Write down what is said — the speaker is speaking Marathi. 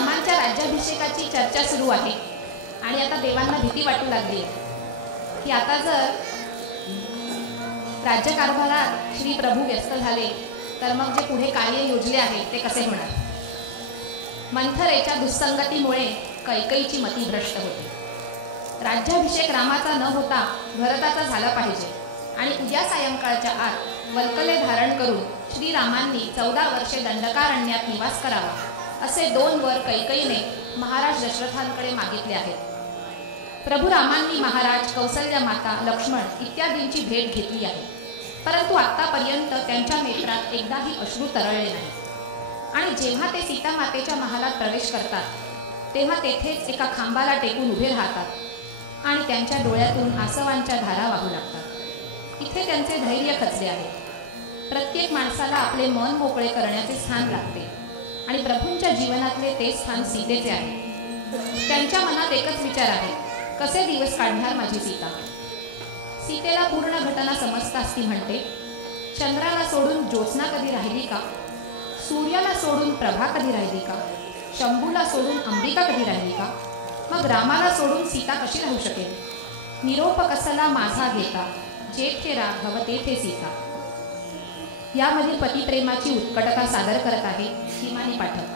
रामांच्या राज्याभिषेकाची चर्चा सुरू आहे आणि आता देवांना भीती वाटू लागली आहे की आता जर राज्यकारभारात श्री प्रभू व्यस्त झाले तर मग जे पुढे कार्य योजले आहे ते कसे होणार। मंथरेच्या दुस्संगतीमुळे कैकईची मती भ्रष्ट होते। राज्याभिषेक रामाचा न होता भरताचा झाला पाहिजे आणि उद्या सायंकाळच्या आत वल्कले धारण करून श्रीरामांनी 14 वर्षे दंडकारण्यात निवास करावा असे 2 वर कैकईने महाराज दशरथांकडे मागितले आहेत। प्रभू रामांनी महाराज, कौसल्या माता, लक्ष्मण इत्यादींची भेट घेतली आहे, परंतु आतापर्यंत त्यांच्या नेत्रात एकदाही अश्रू तरळले नाही। आणि जेव्हा ते सीता मातेच्या महालात प्रवेश करतात तेव्हा तेथेच एका खांबाला टेकून उभे राहतात आणि त्यांच्या डोळ्यातून आसवांच्या धारा वाहू लागतात। इथे त्यांचे धैर्य खचले आहे। प्रत्येक माणसाला आपले मन मोकळे करण्याचे स्थान लागते आणि प्रभूंच्या जीवनातले ते स्थान सीतेचे आहे। त्यांच्या मनात एकच विचार आहे, कसे दिवस काढणार माझी सीता। सीतेला पूर्ण घटना समजताच ती म्हणते, चंद्राला सोडून ज्योत्स्ना कधी राहिली का? सूर्याला सोडून प्रभा कधी राहिली का? शंभूला सोडून अंबिका कधी राहिली का? मग रामाला सोडून सीता कशी राहू शकेल? निरोप कसला माझा घेता, जेथे राघव तेथे सीता। यामधील पतिप्रेमाची उत्कटता सादर करत आहे हिमानी पाठक।